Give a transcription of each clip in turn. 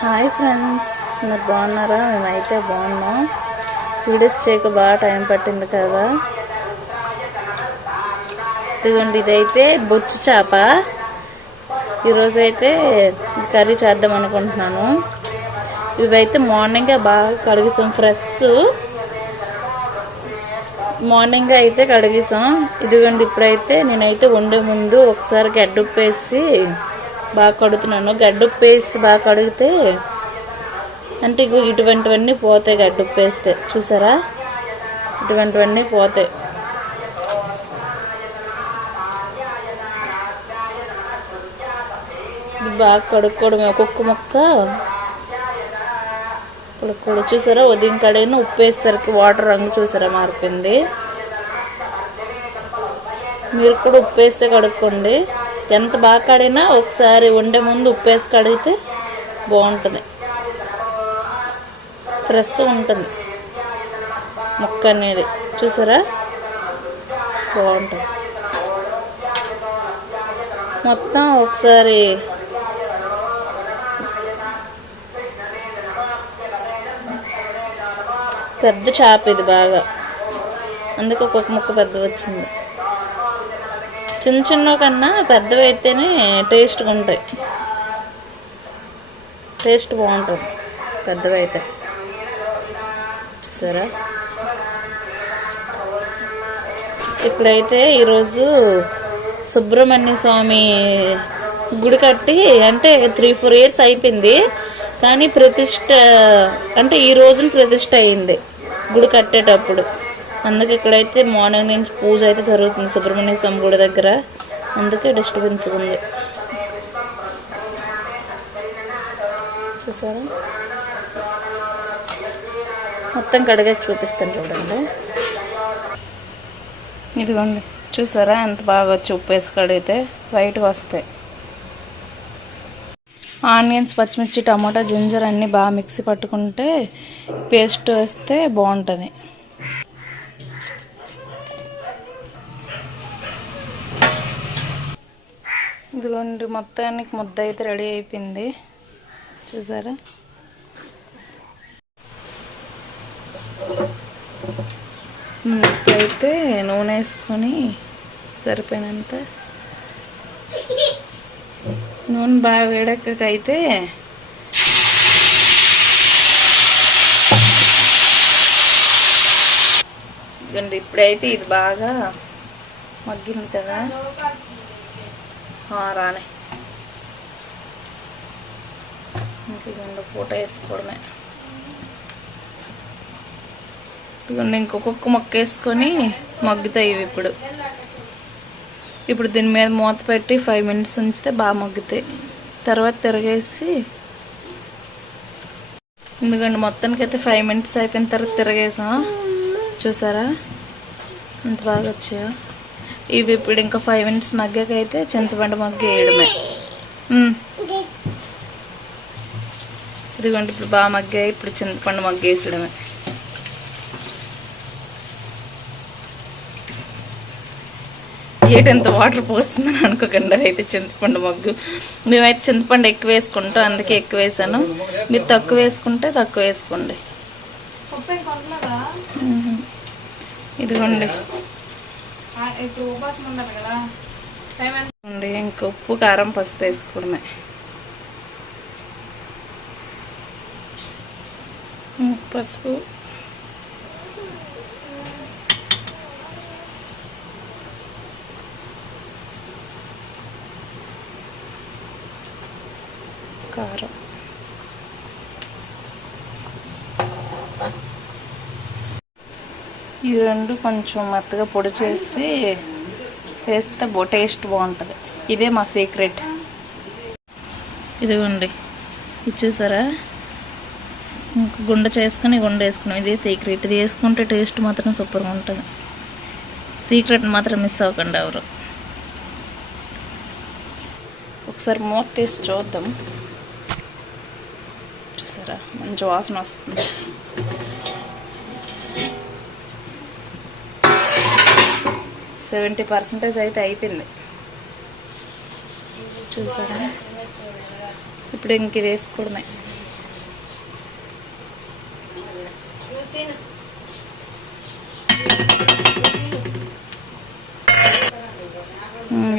Hi friends, మీరు బాగున్నారా? మేమైతే బాగున్నాం. వీడియోస్ చేయక బాగా టైం పట్టింది కదా. ఇదిగోండి, ఇదైతే బొచ్చు చేప. ఈరోజైతే కర్రీ చేద్దాం అనుకుంటున్నాను. ఇవైతే మార్నింగే బాగా కడిగిస్తాం, ఫ్రెష్ మార్నింగ్ అయితే కడిగిస్తాం. ఇదిగోండి, ఇప్పుడైతే నేనైతే వండే ముందు ఒకసారి గడ్డుప్పేసి బాగా కడుగుతున్నాను. గడ్డుప్పేసి బాగా కడిగితే అంటే ఇటువంటివన్నీ పోతాయి. గడ్డుప్పేస్తే చూసారా, ఇటువంటివన్నీ పోతాయి. ఇది బాగా కడుక్కోవడం, ఒక్కొక్క ముక్క కడుక్కోవడం. చూసారా, ఉదయం కడిగిన ఉప్పు వేసేసరికి వాటర్ రంగు చూసారా మారిపోయింది. మీరు కూడా ఉప్పు వేస్తే కడుక్కోండి. ఎంత బాగా కడిగినా ఒకసారి వండే ముందు ఉప్పు వేసి కడిగితే బాగుంటుంది, ఫ్రెష్ ఉంటుంది ముక్క అనేది. చూసారా, బాగుంటుంది. మొత్తం ఒకసారి పెద్ద చేప ఇది బాగా, అందుకే ఒక్కొక్క ముక్క పెద్దది వచ్చింది. చిన్న చిన్న కన్నా పెద్దవి అయితేనే టేస్ట్గా ఉంటాయి, టేస్ట్ బాగుంటుంది పెద్దవి అయితే. చూసారా, ఇప్పుడైతే ఈరోజు సుబ్రహ్మణ్య స్వామి గుడి కట్టి అంటే 3-4 years అయిపోయింది. కానీ ప్రతిష్ట అంటే ఈ రోజున ప్రతిష్ట అయింది గుడి కట్టేటప్పుడు. అందుకే ఇక్కడైతే మార్నింగ్ నుంచి పూజ అయితే జరుగుతుంది సుబ్రహ్మణ్య స్వామి గుడి దగ్గర. అందుకే డిస్టర్బెన్స్ ఉంది. చూసారా, మొత్తం కడిగా చూపిస్తాను చూడండి. ఇదిగోండి, చూసారా ఎంత బాగా వచ్చి ఉప్పు వేసి కడిగితే వైట్గా వస్తాయి. ఆనియన్స్, పచ్చిమిర్చి, టమాటా, జింజర్ అన్నీ బాగా మిక్సీ పట్టుకుంటే పేస్ట్ వేస్తే బాగుంటుంది. ఇదిగోండి, మొత్తానికి ముద్ద అయితే రెడీ అయిపోయింది. చూసారా, ఇప్పుడైతే నూనె వేసుకొని సరిపోయినంత నూనె బాగా వేడెక్కకైతే ఇదిగోండి, ఇప్పుడైతే ఇది బాగా మగ్గింది కదా. రానే ఇంక పూట వేసుకోవడమే. ఇదిగోండి, ఇంకొక మొక్క వేసుకొని మగ్గుతాయి ఇవి. ఇప్పుడు దీని మీద మూత పెట్టి 5 minutes ఉంచితే బాగా మగ్గుతాయి. తర్వాత తిరగేసి ఎందుకంటే మొత్తానికి అయితే 5 minutes అయిపోయిన తర్వాత తిరగేసాం. చూసారా ఎంత బాగా వచ్చాయో ఇవి. ఇప్పుడు ఇంకా 5 minutes మగ్గాకైతే చింతపండు మగ్గు వేయడమే. ఇదిగోండి, ఇప్పుడు బాగా మగ్గాయి. ఇప్పుడు చింతపండు మగ్గు వేసడమే. ఏంటంత వాటర్ పోస్తుందని అనుకోకండి, అయితే చింతపండు మగ్గు. మేమైతే చింతపండు ఎక్కువ వేసుకుంటాం, అందుకే ఎక్కువ వేసాను. మీరు తక్కువ వేసుకుంటే తక్కువ వేసుకోండి. ఇదిగోండి, ఇంక ఉప్పు, కారం, పసుపు వేసుకోవడమే. పసుపు, కారం, ఈ రెండు కొంచెం మెత్తగా పొడి చేసి వేస్తే టేస్ట్ బాగుంటుంది. ఇదే మా సీక్రెట్. ఇదిగోండి, ఇది చూసారా, గుండె చేసుకుని గుండె వేసుకున్నాం. ఇదే సీక్రెట్. ఇది వేసుకుంటే టేస్ట్ మాత్రం సూపర్గా ఉంటుంది. సీక్రెట్ మాత్రం మిస్ అవ్వకండి ఎవరు. ఒకసారి మూత తీసి చూద్దాం. చూసారా, మంచి వాసన వస్తుంది. 70% అయితే అయిపోయింది. చూసారా? ఇప్పుడు ఇంక ఇది వేసుకోవడమే.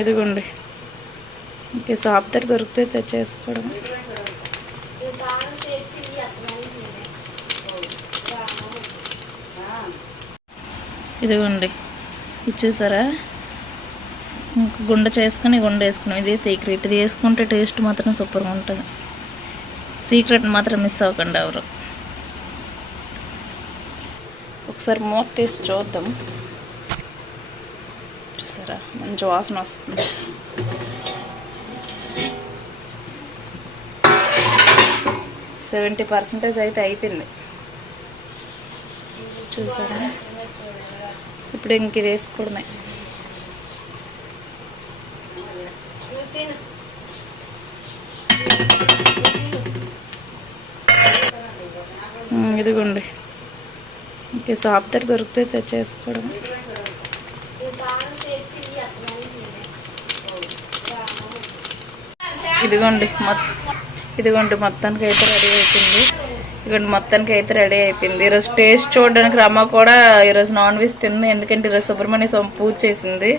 ఇదిగోండి, ఇంక షాప్ దగ్గర దొరికితే తెచ్చేసుకోవడం. ఇదిగోండి, ఇచ్చేసారా? ఇంక గుండె చేసుకుని గుండె వేసుకున్నాం. ఇది సీక్రెట్. ఇది వేసుకుంటే టేస్ట్ మాత్రం సూపర్గా ఉంటుంది. సీక్రెట్ మాత్రం మిస్ అవ్వకండి ఎవరు. ఒకసారి మూత తీసి చూద్దాం. చూసారా, మంచి వాసన వస్తుంది. సెవెంటీ 70% అయితే అయిపోయింది. చూసారా? ఇప్పుడు ఇంక ఇది వేసుకోవడమే. ఇదిగోండి, ఇంక షాప్ దగ్గర దొరికితే తెచ్చేసుకోవడం. ఇదిగోండి మొత్తానికి అయితే రెడీ అయిపోయింది. ఈరోజు టేస్ట్ చూడడానికి రమ్మ కూడా ఈరోజు నాన్ వెజ్ తింది. ఎందుకంటే ఈరోజు సుబ్రహ్మణ్య స్వామి పూజ చేసింది.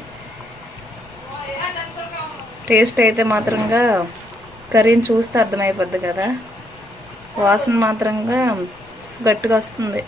టేస్ట్ అయితే మాత్రంగా కర్రీని చూస్తే అర్థమైపోద్ది కదా. వాసన మాత్రంగా గట్టిగా వస్తుంది.